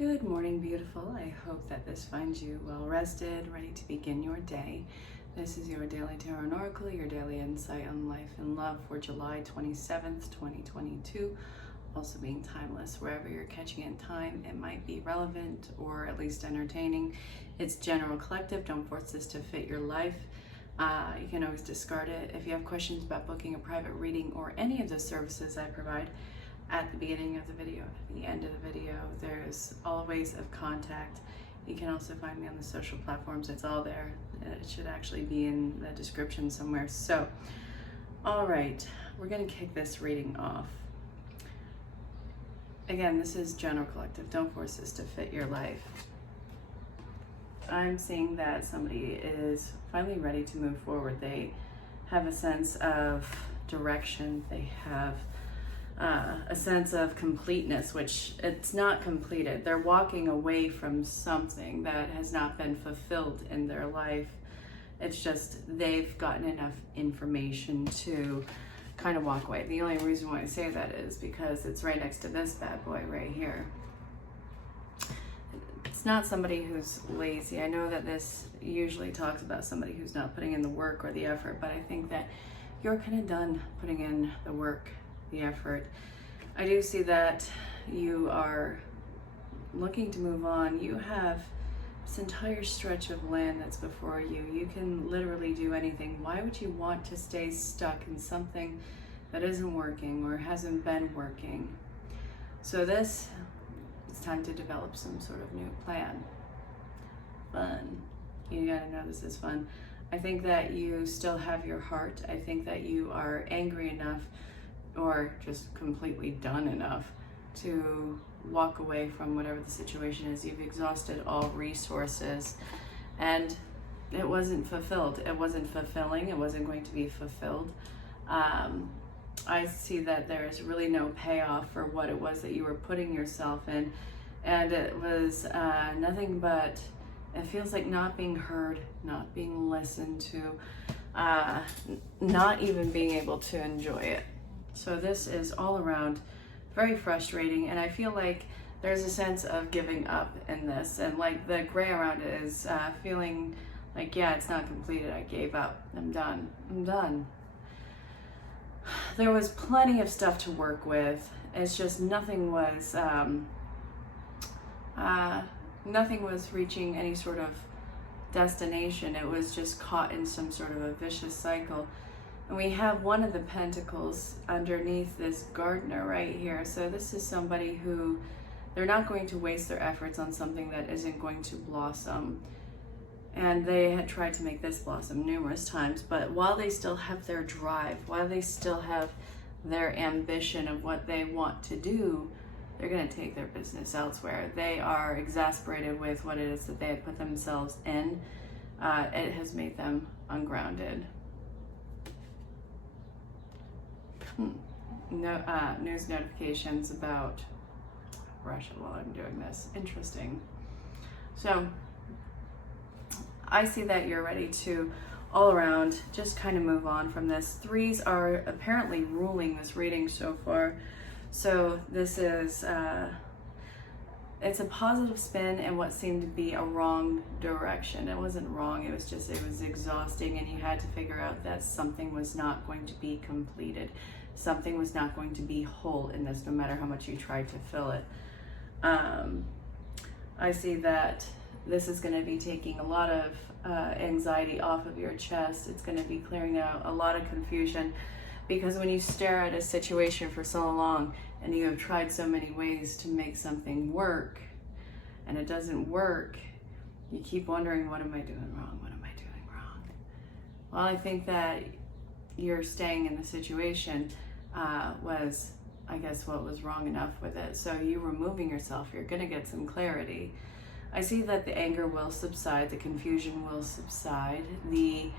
Good morning, beautiful. I hope that this finds you well rested, ready to begin your day. This is your Daily Tarot and Oracle, your daily insight on life and love for July 27th, 2022. Also being timeless. Wherever you're catching it in time, it might be relevant or at least entertaining. It's general collective. Don't force this to fit your life. You can always discard it. If you have questions about booking a private reading or any of the services I provide, at the beginning of the video, at the end of the video, there's all ways of contact. You can also find me on the social platforms. It's all there. It should actually be in the description somewhere. So, all right, we're gonna kick this reading off. Again, this is general collective. Don't force this to fit your life. I'm seeing that somebody is finally ready to move forward. They have a sense of direction. They have a sense of completeness, which it's not completed. They're walking away from something that has not been fulfilled in their life. It's just they've gotten enough information to kind of walk away. The only reason why I say that is because it's right next to this bad boy right here. It's not somebody who's lazy. I know that this usually talks about somebody who's not putting in the work or the effort, but I think that you're kind of done putting in the work, the effort. I do see that you are looking to move on. You have this entire stretch of land that's before you. You can literally do anything. Why would you want to stay stuck in something that isn't working or hasn't been working? So it's time to develop some sort of new plan. Fun. You gotta know this is fun. I think that you still have your heart. I think that you are angry enough or just completely done enough to walk away from whatever the situation is. You've exhausted all resources and it wasn't fulfilled. It wasn't fulfilling. It wasn't going to be fulfilled. I see that there's really no payoff for what it was that you were putting yourself in, and it was nothing but, it feels like not being heard, not being listened to, not even being able to enjoy it. So this is all around very frustrating, and I feel like there's a sense of giving up in this, and like the gray around it is feeling like, yeah, it's not completed. I gave up. I'm done. I'm done. There was plenty of stuff to work with. It's just nothing was reaching any sort of destination. It was just caught in some sort of a vicious cycle. And we have one of the pentacles underneath this gardener right here. So this is somebody who, they're not going to waste their efforts on something that isn't going to blossom. And they had tried to make this blossom numerous times, but while they still have their drive, while they still have their ambition of what they want to do, they're going to take their business elsewhere. They are exasperated with what it is that they have put themselves in. It has made them ungrounded. No, news notifications about Russia while I'm doing this. Interesting. So I see that you're ready to all around just kind of move on from this. Threes are apparently ruling this reading so far. So this is, it's a positive spin in what seemed to be a wrong direction. It wasn't wrong, it was just, it was exhausting, and you had to figure out that something was not going to be completed. Something was not going to be whole in this, no matter how much you tried to fill it. I see that this is going to be taking a lot of anxiety off of your chest. It's going to be clearing out a lot of confusion, because when you stare at a situation for so long and you have tried so many ways to make something work and it doesn't work, you keep wondering, what am I doing wrong? What am I doing wrong? Well, I think that you're staying in the situation was, I guess, what was wrong enough with it. So you removing yourself, you're going to get some clarity. I see that the anger will subside, the confusion will subside, the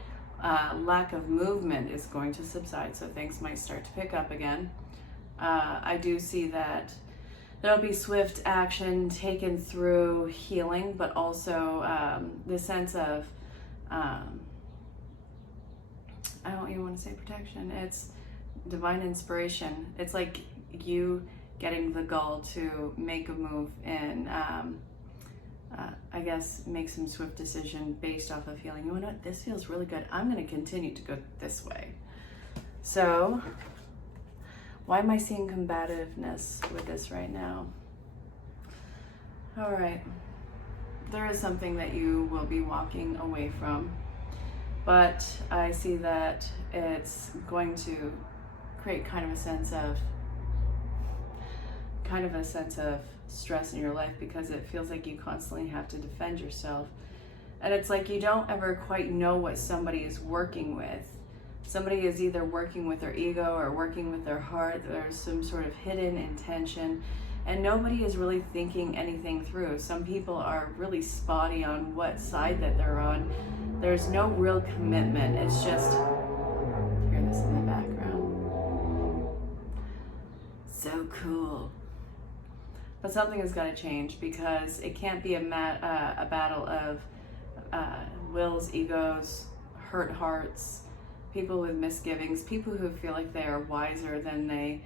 lack of movement is going to subside, so things might start to pick up again. I do see that there'll be swift action taken through healing, but also the sense of, I don't even want to say protection, it's divine inspiration. It's like you getting the gall to make a move and I guess make some swift decision based off of feeling, you know what, this feels really good. I'm going to continue to go this way. So why am I seeing combativeness with this right now? All right. There is something that you will be walking away from, but I see that it's going to create kind of a sense of stress in your life, because it feels like you constantly have to defend yourself. And it's like you don't ever quite know what somebody is working with. Somebody is either working with their ego or working with their heart. There's some sort of hidden intention, and nobody is really thinking anything through. Some people are really spotty on what side that they're on. There's no real commitment. It's just, hear this in the background. So cool. But something has got to change, because it can't be a battle of wills, egos, hurt hearts, people with misgivings, people who feel like they are wiser than they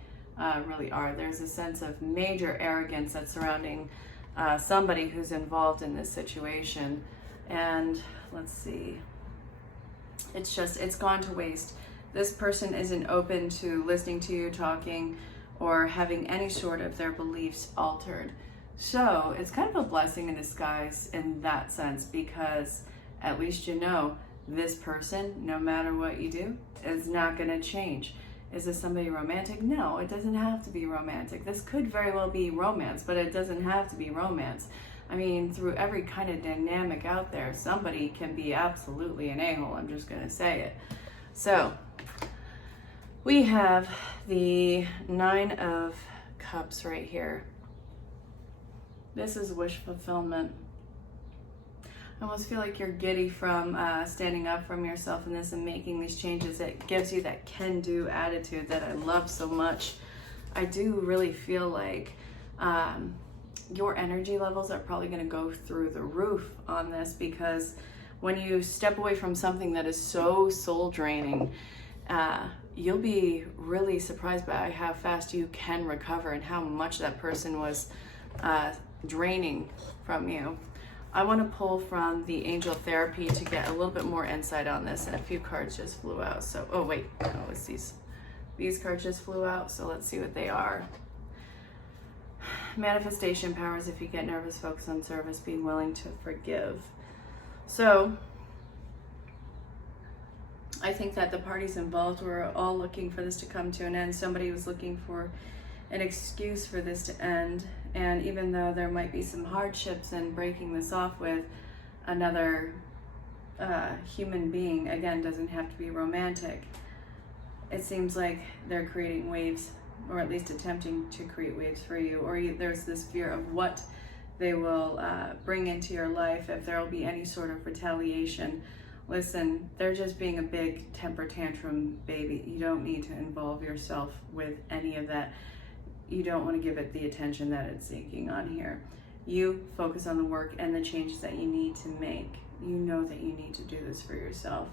really are. There's a sense of major arrogance that's surrounding somebody who's involved in this situation. And let's see, it's gone to waste. This person isn't open to listening to you talking or having any sort of their beliefs altered. So it's kind of a blessing in disguise in that sense, because at least you know this person, no matter what you do, is not going to change. Is this somebody romantic? No, it doesn't have to be romantic. This could very well be romance, but it doesn't have to be romance. I mean, through every kind of dynamic out there, somebody can be absolutely an a-hole. I'm just going to say it. So we have the 9 of Cups right here. This is wish fulfillment. I almost feel like you're giddy from standing up from yourself in this and making these changes. It gives you that can-do attitude that I love so much. I do really feel like your energy levels are probably going to go through the roof on this, because when you step away from something that is so soul draining, you'll be really surprised by how fast you can recover and how much that person was draining from you. I want to pull from the Angel Therapy to get a little bit more insight on this, and a few cards just flew out. So, oh wait, no, it's these cards just flew out, so let's see what they are. Manifestation powers. If you get nervous, focus on service, be willing to forgive. So I think that the parties involved were all looking for this to come to an end. Somebody was looking for an excuse for this to end. And even though there might be some hardships in breaking this off with another human being, again, doesn't have to be romantic. It seems like they're creating waves, or at least attempting to create waves for you. Or there's this fear of what they will bring into your life, if there will be any sort of retaliation. Listen, they're just being a big temper tantrum baby. You don't need to involve yourself with any of that. You don't want to give it the attention that it's seeking on here. You focus on the work and the changes that you need to make. You know that you need to do this for yourself.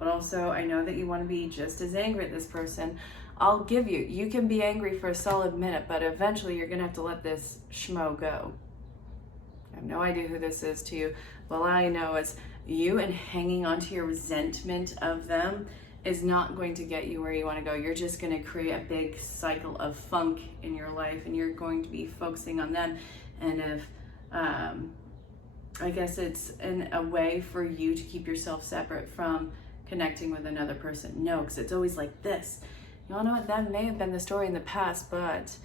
But also, I know that you want to be just as angry at this person. I'll give you, you can be angry for a solid minute, but eventually you're going to have to let this schmo go. I have no idea who this is to you. All I know is you, and hanging on to your resentment of them is not going to get you where you want to go. You're just going to create a big cycle of funk in your life, and you're going to be focusing on them. And if I guess it's in a way for you to keep yourself separate from connecting with another person. No, because it's always like this. You all know what? That may have been the story in the past, but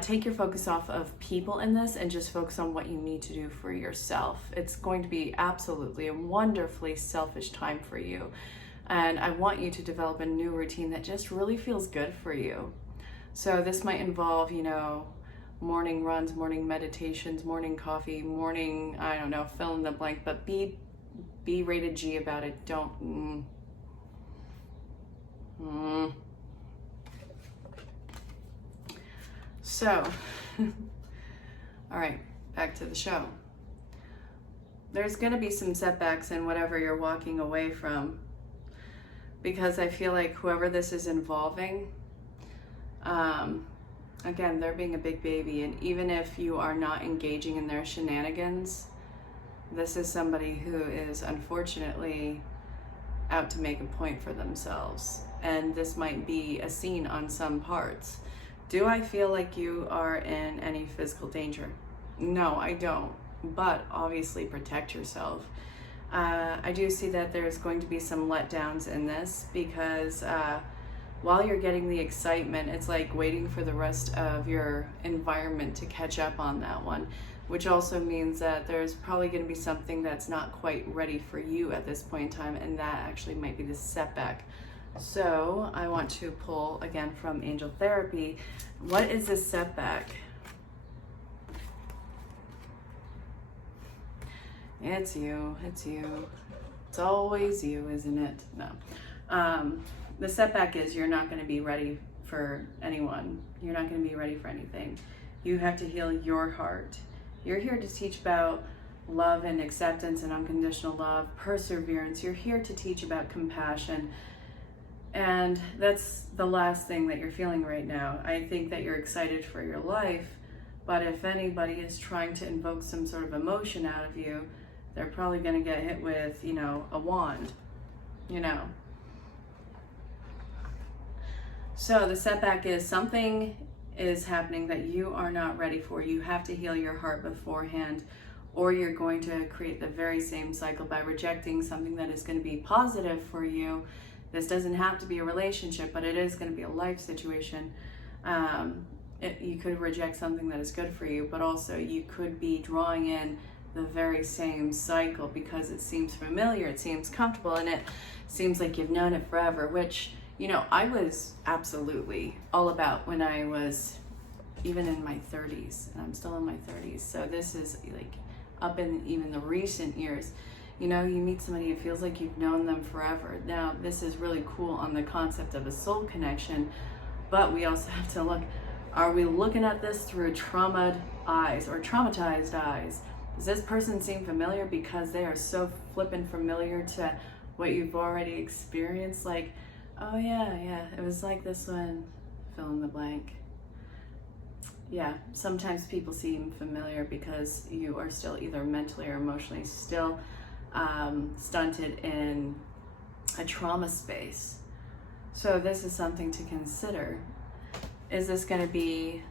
take your focus off of people in this and just focus on what you need to do for yourself. It's going to be absolutely a wonderfully selfish time for you. And I want you to develop a new routine that just really feels good for you. So this might involve, you know, morning runs, morning meditations, morning coffee, morning, I don't know, fill in the blank, but be rated G about it. Don't, So, all right, back to the show. There's going to be some setbacks in whatever you're walking away from, because I feel like whoever this is involving, Again, they're being a big baby, and even if you are not engaging in their shenanigans, this is somebody who is unfortunately out to make a point for themselves. And this might be a scene on some parts. Do I feel like you are in any physical danger? No, I don't. But obviously protect yourself. I do see that there's going to be some letdowns in this because while you're getting the excitement, it's like waiting for the rest of your environment to catch up on that one, which also means that there's probably going to be something that's not quite ready for you at this point in time, and that actually might be the setback. So I want to pull again from Angel Therapy. What is this setback? It's you. It's always you, isn't it? No. The setback is you're not going to be ready for anyone. You're not going to be ready for anything. You have to heal your heart. You're here to teach about love and acceptance and unconditional love, perseverance. You're here to teach about compassion. And that's the last thing that you're feeling right now. I think that you're excited for your life, but if anybody is trying to invoke some sort of emotion out of you, they're probably going to get hit with, a wand, So the setback is something is happening that you are not ready for. You have to heal your heart beforehand, or you're going to create the very same cycle by rejecting something that is going to be positive for you. This doesn't have to be a relationship, but it is going to be a life situation. You could reject something that is good for you, but also you could be drawing in the very same cycle because it seems familiar, it seems comfortable, and it seems like you've known it forever, which, I was absolutely all about when I was even in my 30s, and I'm still in my 30s. So this is like up in even the recent years. You meet somebody, it feels like you've known them forever. Now, this is really cool on the concept of a soul connection, but we also have to look, are we looking at this through traumatized eyes? Does this person seem familiar because they are so flippin' familiar to what you've already experienced? Like, oh yeah, it was like this one, fill in the blank. Yeah, sometimes people seem familiar because you are still either mentally or emotionally still stunted in a trauma space. So this is something to consider. Is this going to be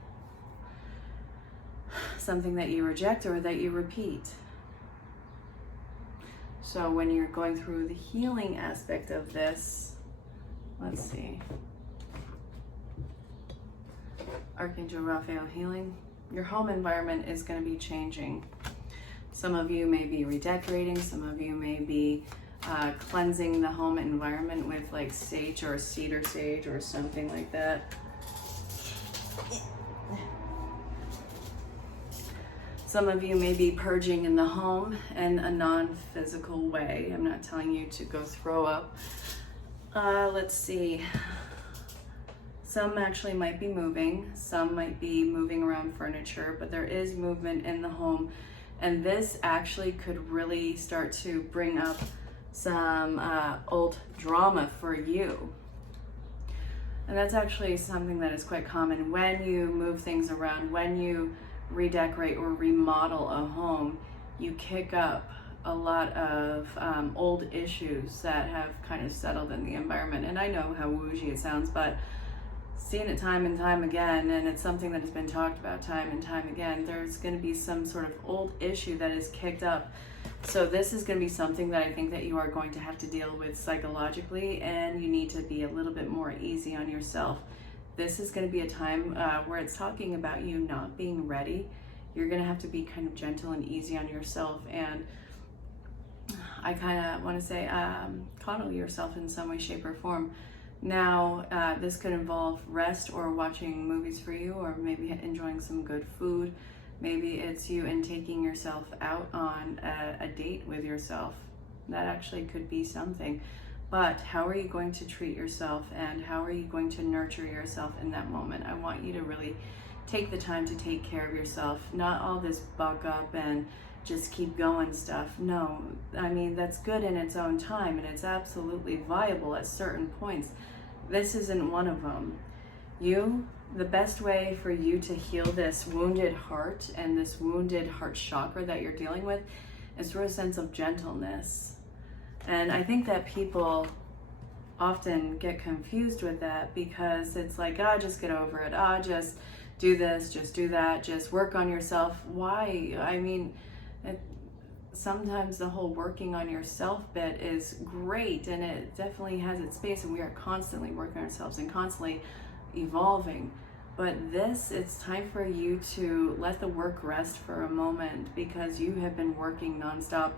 something that you reject or that you repeat? So when you're going through the healing aspect of this, let's see. Archangel Raphael healing. Your home environment is going to be changing. Some of you may be redecorating. Some of you may be cleansing the home environment with like sage or cedar sage or something like that. Some of you may be purging in the home in a non-physical way. I'm not telling you to go throw up. Let's see. Some actually might be moving. Some might be moving around furniture, but there is movement in the home. And this actually could really start to bring up some old drama for you. And that's actually something that is quite common when you move things around, when you redecorate or remodel a home, you kick up a lot of old issues that have kind of settled in the environment. And I know how woozy it sounds, but seeing it time and time again, and it's something that has been talked about time and time again, there's going to be some sort of old issue that is kicked up. So this is going to be something that I think that you are going to have to deal with psychologically, and you need to be a little bit more easy on yourself. This is going to be a time where it's talking about you not being ready. You're going to have to be kind of gentle and easy on yourself, and I kind of want to say coddle yourself in some way, shape, or form. Now, this could involve rest or watching movies for you, or maybe enjoying some good food. Maybe it's you and taking yourself out on a date with yourself. That actually could be something. But how are you going to treat yourself, and how are you going to nurture yourself in that moment? I want you to really take the time to take care of yourself. Not all this buck up and just keep going stuff. No, I mean, that's good in its own time, and it's absolutely viable at certain points. This isn't one of them. The best way for you to heal this wounded heart and this wounded heart chakra that you're dealing with is through a sense of gentleness. And I think that people often get confused with that, because it's like, just get over it. Just do this, just do that, just work on yourself. Why? I mean, sometimes the whole working on yourself bit is great, and it definitely has its space, and we are constantly working on ourselves and constantly evolving. But it's time for you to let the work rest for a moment, because you have been working nonstop.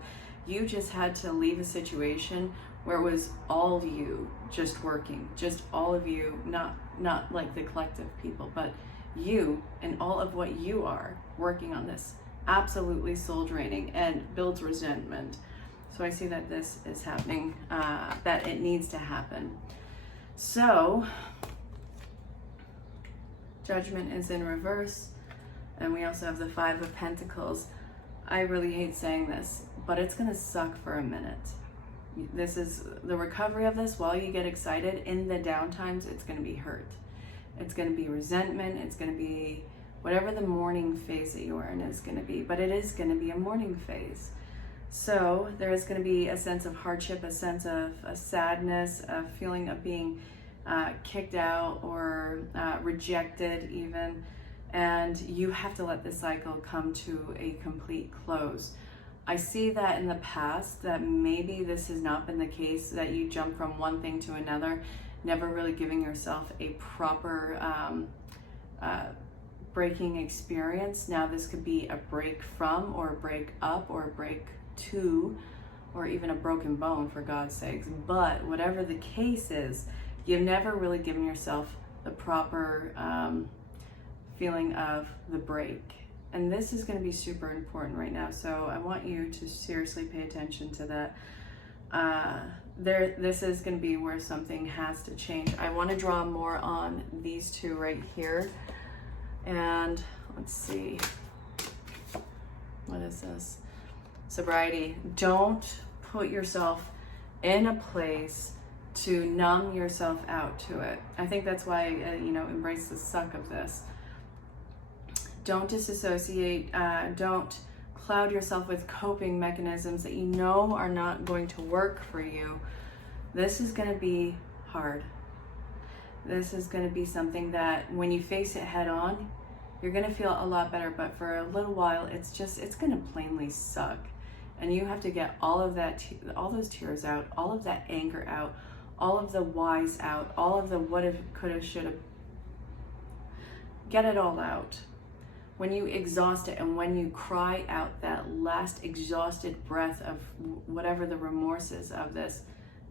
You just had to leave a situation where it was all of you just working, just all of you, not like the collective people, but you and all of what you are working on this. Absolutely soul draining and builds resentment. So I see that this is happening, that it needs to happen. So Judgment is in reverse, and we also have the Five of Pentacles. I really hate saying this, but it's gonna suck for a minute. This is the recovery of this. While you get excited, in the downtimes, it's gonna be hurt. It's gonna be resentment. It's gonna be whatever the mourning phase that you are in is gonna be, but it is gonna be a mourning phase. So there is gonna be a sense of hardship, a sense of a sadness, a feeling of being kicked out or rejected even, and you have to let this cycle come to a complete close. I see that in the past that maybe this has not been the case, that you jump from one thing to another, never really giving yourself a proper breaking experience. Now this could be a break from, or a break up, or a break to, or even a broken bone, for God's sakes. But whatever the case is, you've never really given yourself the proper feeling of the break. And this is going to be super important right now. So I want you to seriously pay attention to that. This is going to be where something has to change. I want to draw more on these two right here. And let's see. What is this? Sobriety. Don't put yourself in a place to numb yourself out to it. I think that's why, embrace the suck of this. Don't disassociate. Don't cloud yourself with coping mechanisms that you know are not going to work for you. This is going to be hard. This is going to be something that when you face it head on, you're going to feel a lot better, but for a little while, it's going to plainly suck. And you have to get all of that, all those tears out, all of that anger out, all of the whys out, all of the what if, could have, should have. Get it all out. When you exhaust it, and when you cry out that last exhausted breath of whatever the remorse is of this,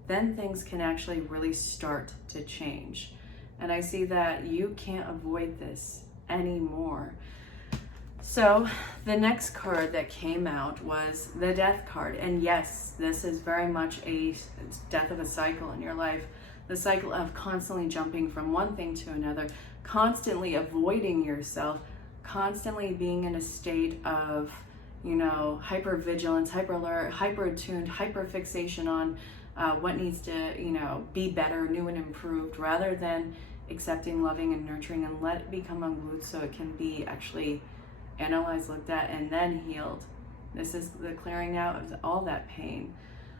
then things can actually really start to change. And I see that you can't avoid this anymore. So the next card that came out was the Death card. And yes, this is very much a death of a cycle in your life. The cycle of constantly jumping from one thing to another, constantly avoiding yourself, constantly being in a state of, hypervigilance, hyper alert, hyper attuned, hyper fixation on what needs to, be better, new and improved, rather than accepting, loving, and nurturing, and let it become unglued so it can be actually analyzed, looked at, and then healed. This is the clearing out of all that pain.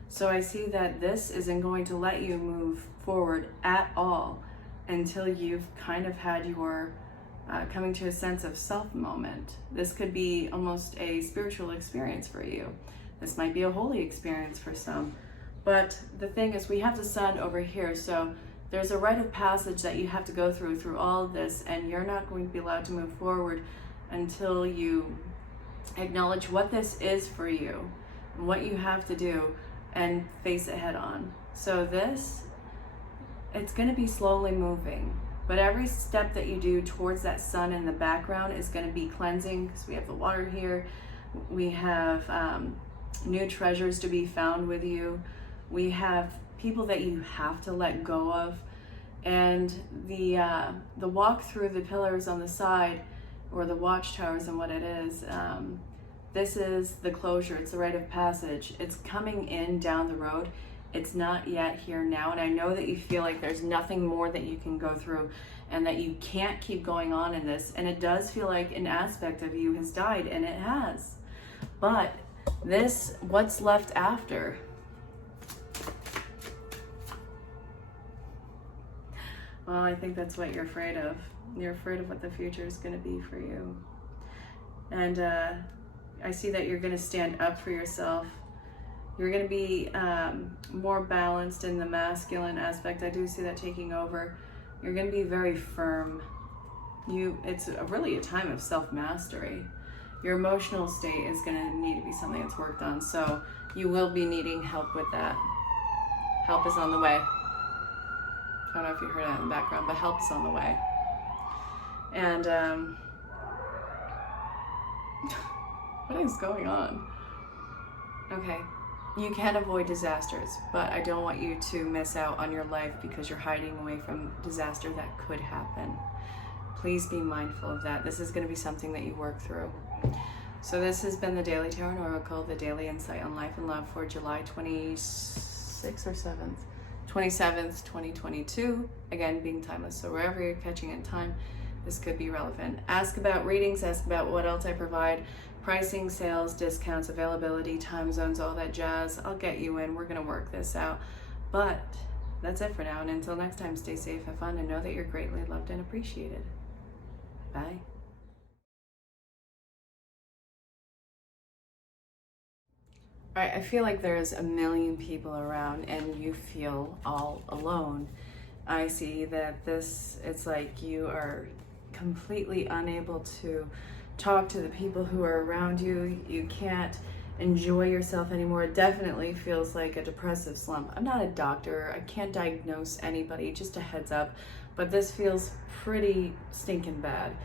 So I see that this isn't going to let you move forward at all until you've kind of had your coming to a sense of self moment. This could be almost a spiritual experience for you. This might be a holy experience for some. But the thing is, we have the sun over here, so there's a rite of passage that you have to go through all of this, and you're not going to be allowed to move forward until you acknowledge what this is for you, and what you have to do, and face it head on. So it's going to be slowly moving, but every step that you do towards that sun in the background is going to be cleansing, because we have the water here. We have new treasures to be found with you. We have people that you have to let go of, and the walk through the pillars on the side, or the watchtowers, and what it is, this is the closure. It's the rite of passage. It's coming in down the road It's not yet here now. And I know that you feel like there's nothing more that you can go through and that you can't keep going on in this. And it does feel like an aspect of you has died, and it has. But this, what's left after? Well, I think that's what you're afraid of. You're afraid of what the future is going to be for you. And I see that you're going to stand up for yourself. You're going to be more balanced in the masculine aspect. I do see that taking over. You're going to be very firm. It's really a time of self-mastery. Your emotional state is going to need to be something that's worked on. So you will be needing help with that. Help is on the way. I don't know if you heard that in the background, but help is on the way. And what is going on? Okay, you can avoid disasters, but I don't want you to miss out on your life because you're hiding away from disaster that could happen. Please be mindful of that. This is going to be something that you work through. So this has been the Daily Tarot and Oracle, the Daily Insight on Life and Love for July 26th or 7th? 27th, 2022. Again, being timeless. So wherever you're catching in time, this could be relevant. Ask about readings, ask about what else I provide, pricing, sales, discounts, availability, time zones, all that jazz. I'll get you in. We're going to work this out. But that's it for now. And until next time, stay safe, have fun, and know that you're greatly loved and appreciated. Bye. All right, I feel like there's a million people around and you feel all alone. I see that it's like you are completely unable to talk to the people who are around you. You can't enjoy yourself anymore. It definitely feels like a depressive slump. I'm not a doctor. I can't diagnose anybody, just a heads up. But this feels pretty stinking bad.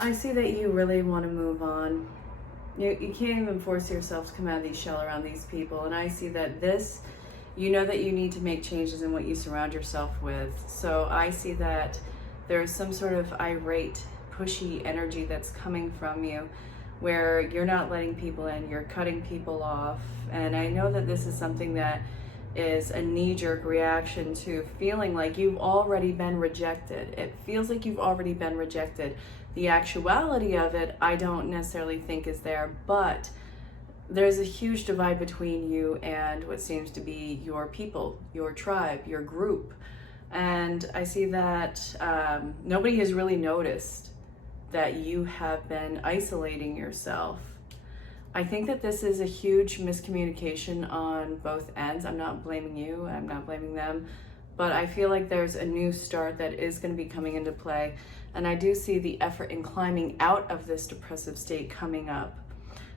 I see that you really want to move on. You can't even force yourself to come out of these shell around these people. And I see that you know that you need to make changes in what you surround yourself with. So I see that there's some sort of irate, pushy energy that's coming from you where you're not letting people in, you're cutting people off. And I know that this is something that is a knee-jerk reaction to feeling like you've already been rejected. It feels like you've already been rejected. The actuality of it, I don't necessarily think is there, but there's a huge divide between you and what seems to be your people, your tribe, your group. And I see that nobody has really noticed that you have been isolating yourself. I think that this is a huge miscommunication on both ends. I'm not blaming you, I'm not blaming them, but I feel like there's a new start that is going to be coming into play. And I do see the effort in climbing out of this depressive state coming up.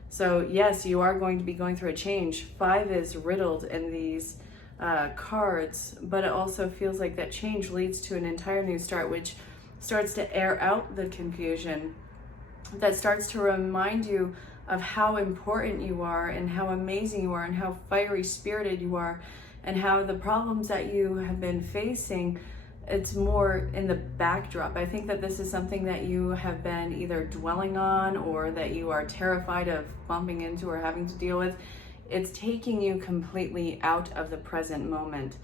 So yes, you are going to be going through a change. 5 is riddled in these cards, but it also feels like that change leads to an entire new start, which starts to air out the confusion, that starts to remind you of how important you are and how amazing you are and how fiery spirited you are and how the problems that you have been facing, it's more in the backdrop. I think that this is something that you have been either dwelling on or that you are terrified of bumping into or having to deal with. It's taking you completely out of the present moment.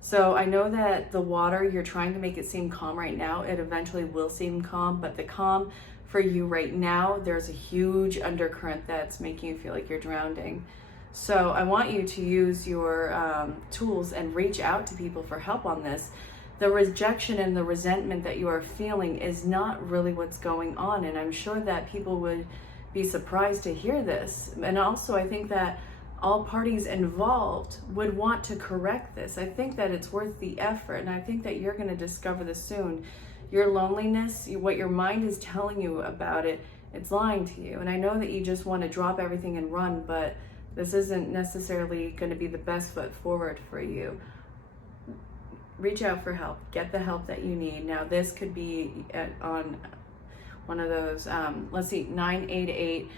So I know that the water, you're trying to make it seem calm right now. It eventually will seem calm, but the calm for you right now, there's a huge undercurrent that's making you feel like you're drowning. So I want you to use your tools and reach out to people for help on this. The rejection and the resentment that you are feeling is not really what's going on. And I'm sure that people would be surprised to hear this. And also I think that all parties involved would want to correct this. I think that it's worth the effort, and I think that you're going to discover this soon. Your loneliness, what your mind is telling you about it, it's lying to you. And I know that you just want to drop everything and run, but this isn't necessarily going to be the best foot forward for you. Reach out for help. Get the help that you need. Now, this could be on one of those, 988,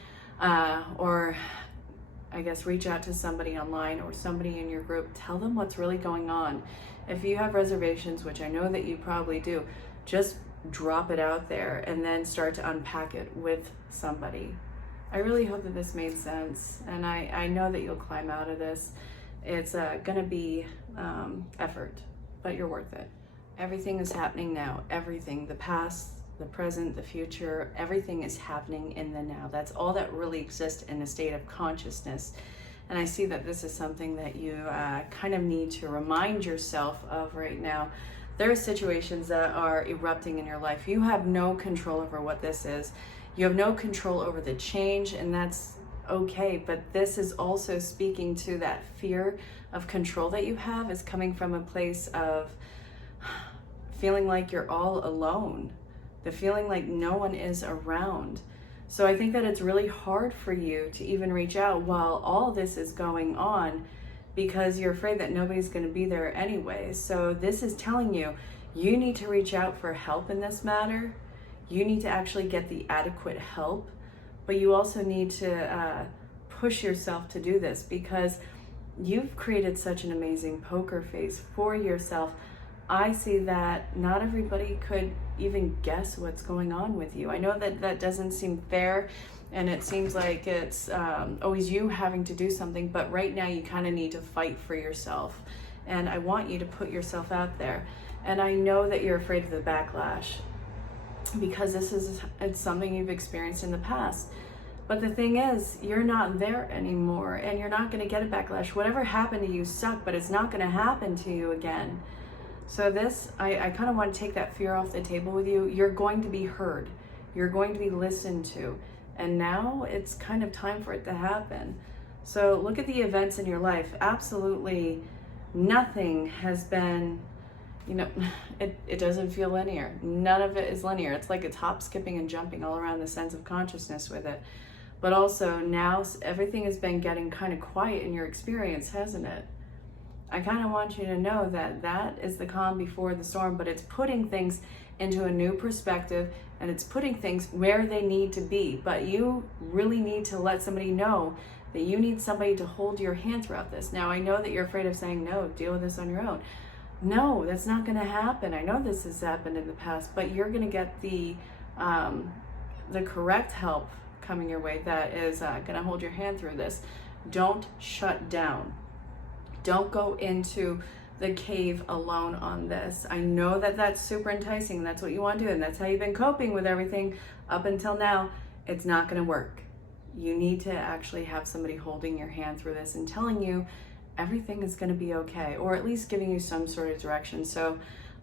or I guess reach out to somebody online or somebody in your group. Tell them what's really going on. If you have reservations, which I know that you probably do, just drop it out there and then start to unpack it with somebody. I really hope that this made sense, and I know that you'll climb out of this. It's gonna be effort, but you're worth it. Everything is happening now. Everything, the past, the present, the future, everything is happening in the now. That's all that really exists in a state of consciousness. And I see that this is something that you kind of need to remind yourself of right now. There are situations that are erupting in your life. You have no control over what this is. You have no control over the change, and that's okay. But this is also speaking to that fear of control that you have is coming from a place of feeling like you're all alone, the feeling like no one is around. So I think that it's really hard for you to even reach out while all this is going on, because you're afraid that nobody's going to be there anyway. So this is telling you, you need to reach out for help in this matter. You need to actually get the adequate help, but you also need to push yourself to do this, because you've created such an amazing poker face for yourself. I see that not everybody could even guess what's going on with you. I know that that doesn't seem fair, and it seems like it's always you having to do something, but right now you kind of need to fight for yourself. And I want you to put yourself out there. And I know that you're afraid of the backlash, because it's something you've experienced in the past. But the thing is, you're not there anymore, and you're not going to get a backlash. Whatever happened to you sucked, but it's not going to happen to you again. So this, I kind of want to take that fear off the table with you. You're going to be heard. You're going to be listened to. And now it's kind of time for it to happen. So look at the events in your life. Absolutely nothing has been, it doesn't feel linear. None of it is linear. It's like it's hop, skipping, and jumping all around the sense of consciousness with it. But also now everything has been getting kind of quiet in your experience, hasn't it? I kind of want you to know that that is the calm before the storm, but it's putting things into a new perspective, and it's putting things where they need to be. But you really need to let somebody know that you need somebody to hold your hand throughout this. Now, I know that you're afraid of saying, no, deal with this on your own. No, that's not going to happen. I know this has happened in the past, but you're going to get the correct help coming your way that is going to hold your hand through this. Don't shut down. Don't go into the cave alone on this. I know that that's super enticing. That's what you want to do, and that's how you've been coping with everything up until now. It's not going to work. You need to actually have somebody holding your hand through this and telling you everything is going to be okay, or at least giving you some sort of direction. So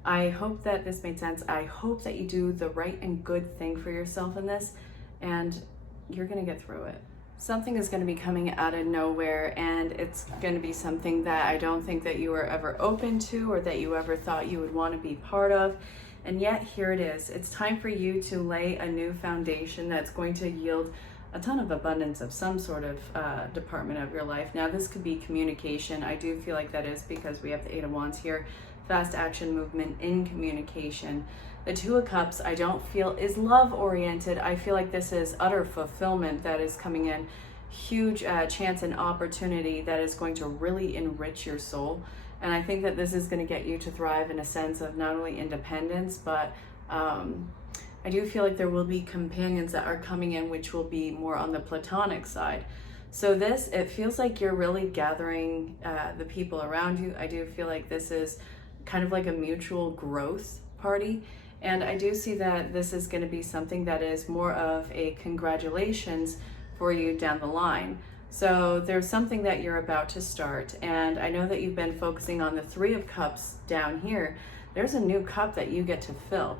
I hope that this made sense. I hope that you do the right and good thing for yourself in this, and you're going to get through it. Something is going to be coming out of nowhere, and it's going to be something that I don't think that you were ever open to, or that you ever thought you would want to be part of. And yet here it is. It's time for you to lay a new foundation that's going to yield a ton of abundance of some sort of department of your life. Now, this could be communication. I do feel like that is, because we have the Eight of Wands here. Fast action movement in communication. The Two of Cups, I don't feel is love oriented. I feel like this is utter fulfillment that is coming in. Huge chance and opportunity that is going to really enrich your soul. And I think that this is going to get you to thrive in a sense of not only independence, but I do feel like there will be companions that are coming in, which will be more on the platonic side. So this, it feels like you're really gathering the people around you. I do feel like this is kind of like a mutual growth party. And I do see that this is going to be something that is more of a congratulations for you down the line. So there's something that you're about to start. And I know that you've been focusing on the Three of Cups down here. There's a new cup that you get to fill.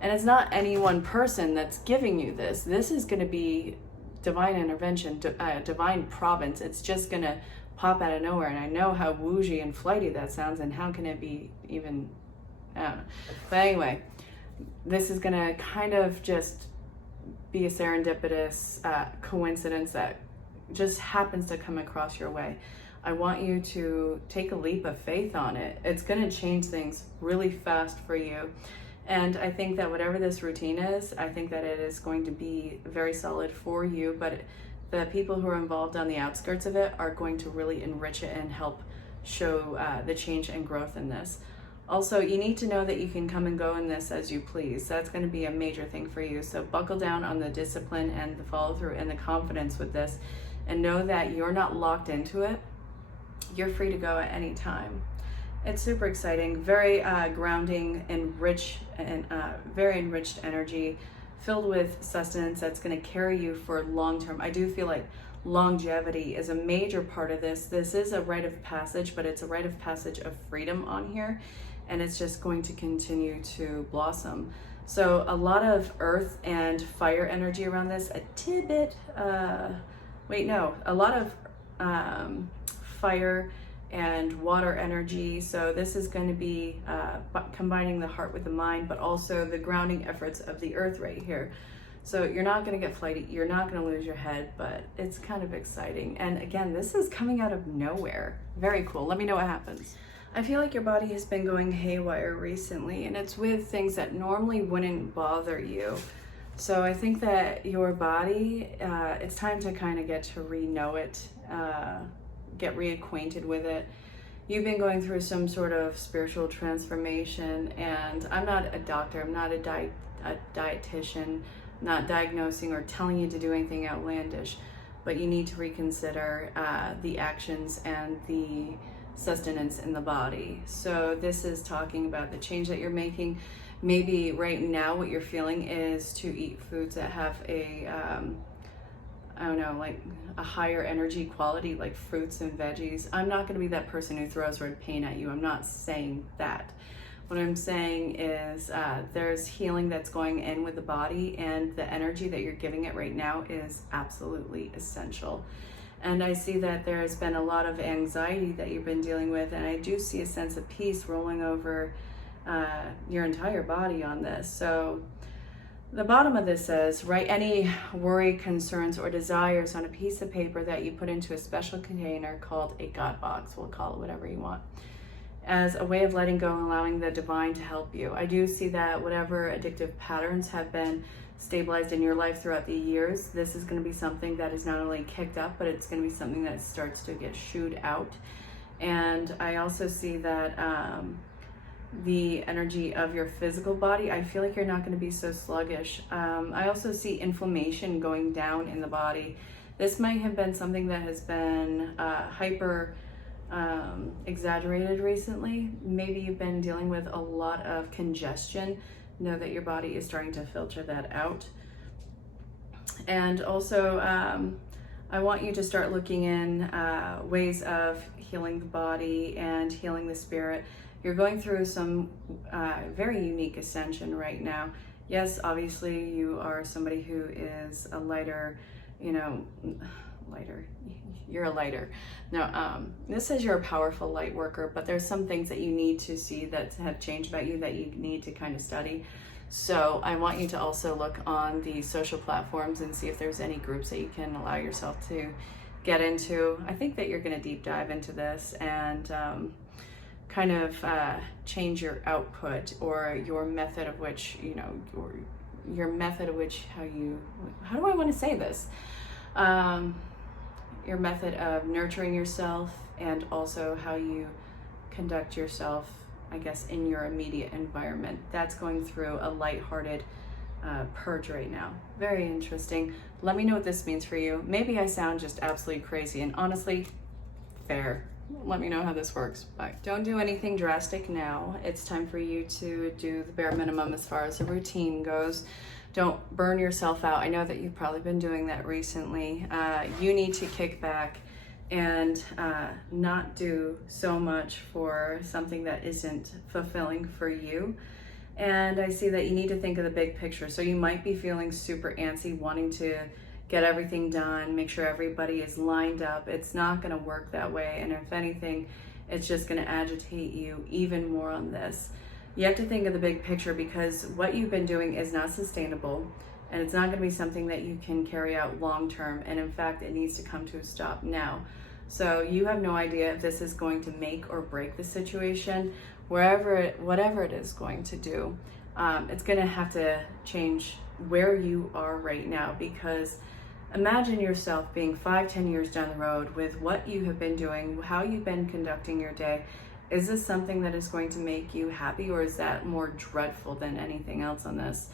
And it's not any one person that's giving you this. This is going to be divine intervention, divine providence. It's just going to pop out of nowhere. And I know how woojy and flighty that sounds, and how can it be even, I don't know. But anyway, this is going to kind of just be a serendipitous coincidence that just happens to come across your way. I want you to take a leap of faith on it. It's going to change things really fast for you. And I think that whatever this routine is, I think that it is going to be very solid for you, but the people who are involved on the outskirts of it are going to really enrich it and help show the change and growth in this. Also, you need to know that you can come and go in this as you please. That's going to be a major thing for you. So buckle down on the discipline and the follow through and the confidence with this, and know that you're not locked into it. you're free to go at any time. It's super exciting, very grounding and rich, and very enriched energy, filled with sustenance that's going to carry you for long term. I do feel like longevity is a major part of this. This is a rite of passage, but it's a rite of passage of freedom on here, and it's just going to continue to blossom. So a lot of earth and fire energy around this, a lot of fire and water energy. So this is going to be combining the heart with the mind, but also the grounding efforts of the earth right here. So you're not going to get flighty, you're not going to lose your head, but it's kind of exciting. And again, this is coming out of nowhere. Very cool. Let me know what happens. I feel like your body has been going haywire recently, and it's with things that normally wouldn't bother you. So I think that your body, it's time to kind of get to re-know it, get reacquainted with it. You've been going through some sort of spiritual transformation, and I'm not a doctor, I'm not a dietitian, not diagnosing or telling you to do anything outlandish, but you need to reconsider the actions and the sustenance in the body. So this is talking about the change that you're making. Maybe right now what you're feeling is to eat foods that have a like a higher energy quality, like fruits and veggies. I'm not going to be that person who throws red paint at you. I'm not saying that. What I'm saying is there's healing that's going in with the body, and the energy that you're giving it right now is absolutely essential. And I see that there has been a lot of anxiety that you've been dealing with, and I do see a sense of peace rolling over your entire body on this. So the bottom of this says, write any worry, concerns, or desires on a piece of paper that you put into a special container called a God box. We'll call it whatever you want, as a way of letting go and allowing the divine to help you. I do see that whatever addictive patterns have been stabilized in your life throughout the years, this is going to be something that is not only kicked up, but it's going to be something that starts to get shooed out. And I also see that the energy of your physical body, I feel like you're not going to be so sluggish. I also see inflammation going down in the body. This might have been something that has been hyper exaggerated recently. Maybe you've been dealing with a lot of congestion. Know that your body is starting to filter that out. And also I want you to start looking in ways of healing the body and healing the spirit. You're going through some very unique ascension right now. Yes, obviously you are somebody who is a lighter, you're a lighter. No, this says you're a powerful light worker, but there's some things that you need to see that have changed about you that you need to kind of study. So I want you to also look on the social platforms and see if there's any groups that you can allow yourself to get into. I think that you're going to deep dive into this and kind of change your output, or your method of which, your method of which, how do I want to say this? Your method of nurturing yourself, and also how you conduct yourself, I guess, in your immediate environment. That's going through a lighthearted purge right now. Very interesting. Let me know what this means for you. Maybe I sound just absolutely crazy, and honestly, fair. Let me know how this works. Bye. Don't do anything drastic now. It's time for you to do the bare minimum as far as the routine goes. Don't burn yourself out. I know that you've probably been doing that recently. You need to kick back and not do so much for something that isn't fulfilling for you. And I see that you need to think of the big picture. So you might be feeling super antsy, wanting to get everything done, make sure everybody is lined up. It's not going to work that way. And if anything, it's just going to agitate you even more on this. You have to think of the big picture, because what you've been doing is not sustainable, and it's not going to be something that you can carry out long term. And in fact, it needs to come to a stop now. So you have no idea if this is going to make or break the situation. Whatever it is going to do, it's going to have to change where you are right now, because imagine yourself being 5-10 years down the road with what you have been doing, how you've been conducting your day. Is this something that is going to make you happy, or is that more dreadful than anything else on this?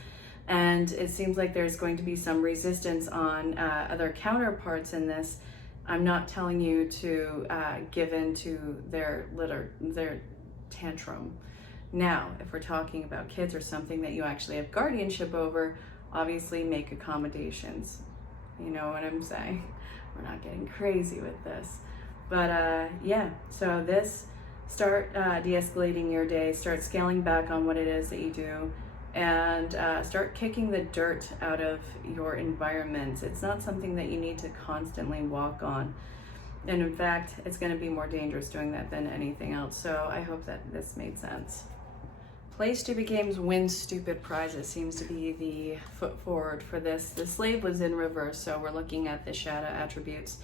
And it seems like there's going to be some resistance on other counterparts in this, I'm not telling you to give in to their tantrum. Now, if we're talking about kids or something that you actually have guardianship over, obviously make accommodations. You know what I'm saying? We're not getting crazy with this. But yeah, so start de-escalating your day, start scaling back on what it is that you do, and start kicking the dirt out of your environment. It's not something that you need to constantly walk on. And in fact, it's going to be more dangerous doing that than anything else. So I hope that this made sense. Play stupid games, win stupid prizes seems to be the foot forward for this. The slave was in reverse, so we're looking at the shadow attributes.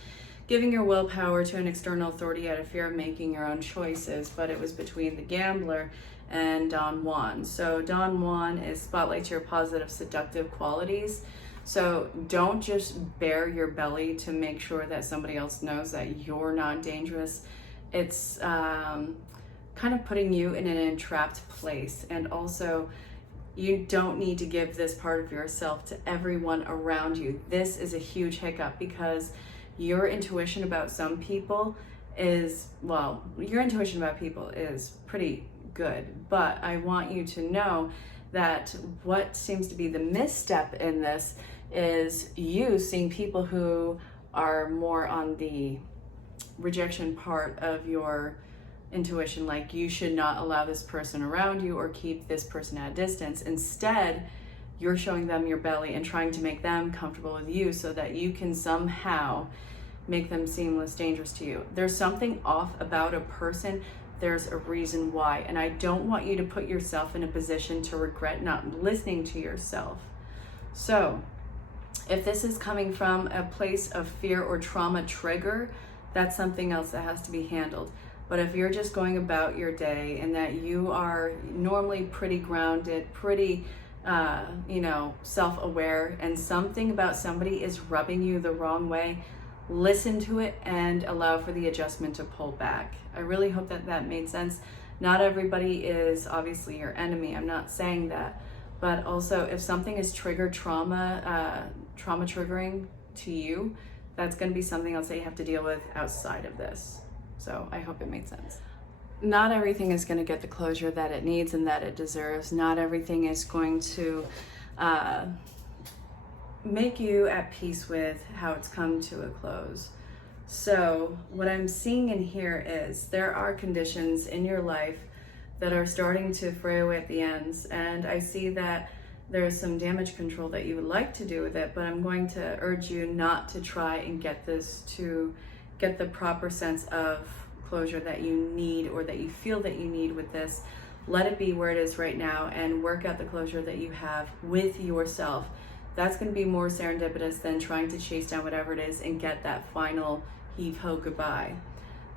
Giving your willpower to an external authority out of fear of making your own choices, but it was between the gambler and Don Juan. So Don Juan is spotlights your positive, seductive qualities. So don't just bare your belly to make sure that somebody else knows that you're not dangerous. It's kind of putting you in an entrapped place. And also, you don't need to give this part of yourself to everyone around you. This is a huge hiccup because your intuition about some people is, well, your intuition about people is pretty good, but I want you to know that what seems to be the misstep in this is you seeing people who are more on the rejection part of your intuition, like you should not allow this person around you or keep this person at a distance. Instead, you're showing them your belly and trying to make them comfortable with you so that you can somehow make them seem less dangerous to you. There's something off about a person. There's a reason why. And I don't want you to put yourself in a position to regret not listening to yourself. So if this is coming from a place of fear or trauma trigger, that's something else that has to be handled. But if you're just going about your day and that you are normally pretty grounded, pretty, self-aware, and something about somebody is rubbing you the wrong way, listen to it and allow for the adjustment to pull back. I really hope that that made sense. Not everybody is obviously your enemy. I'm not saying that. But also, if something is trauma triggering to you, that's going to be something else that you have to deal with outside of this. So I hope it made sense. Not everything is going to get the closure that it needs and that it deserves. Not everything is going to make you at peace with how it's come to a close. So what I'm seeing in here is there are conditions in your life that are starting to fray away at the ends, and I see that there's some damage control that you would like to do with it, but I'm going to urge you not to try and get this to get the proper sense of closure that you need or that you feel that you need with this. Let it be where it is right now and work out the closure that you have with yourself. That's going to be more serendipitous than trying to chase down whatever it is and get that final heave-ho goodbye.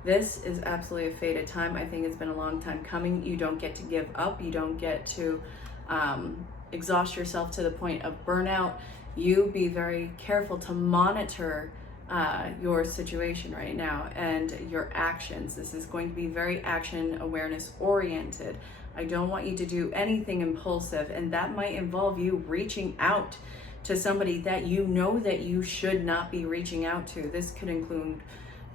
This is absolutely a fated time. I think it's been a long time coming. You don't get to give up. You don't get to exhaust yourself to the point of burnout. You be very careful to monitor your situation right now and your actions. This is going to be very action awareness oriented. I don't want you to do anything impulsive, and that might involve you reaching out to somebody that you know that you should not be reaching out to. This could include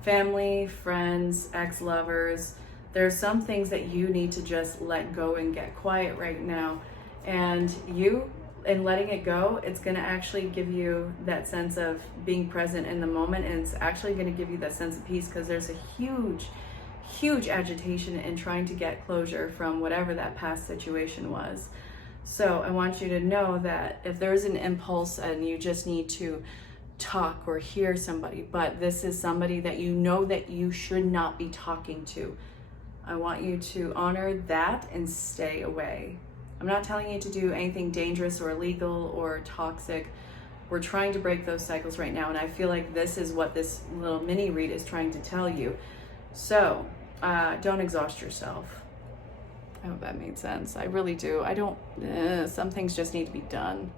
family, friends, ex-lovers. There's some things that you need to just let go and get quiet right now. And in letting it go, it's going to actually give you that sense of being present in the moment, and it's actually going to give you that sense of peace because there's a huge agitation in trying to get closure from whatever that past situation was. So I want you to know that if there's an impulse and you just need to talk or hear somebody, but this is somebody that you know that you should not be talking to, I want you to honor that and stay away. I'm not telling you to do anything dangerous or illegal or toxic. We're trying to break those cycles right now, and I feel like this is what this little mini read is trying to tell you. So don't exhaust yourself. I hope that made sense. I really do. Some things just need to be done.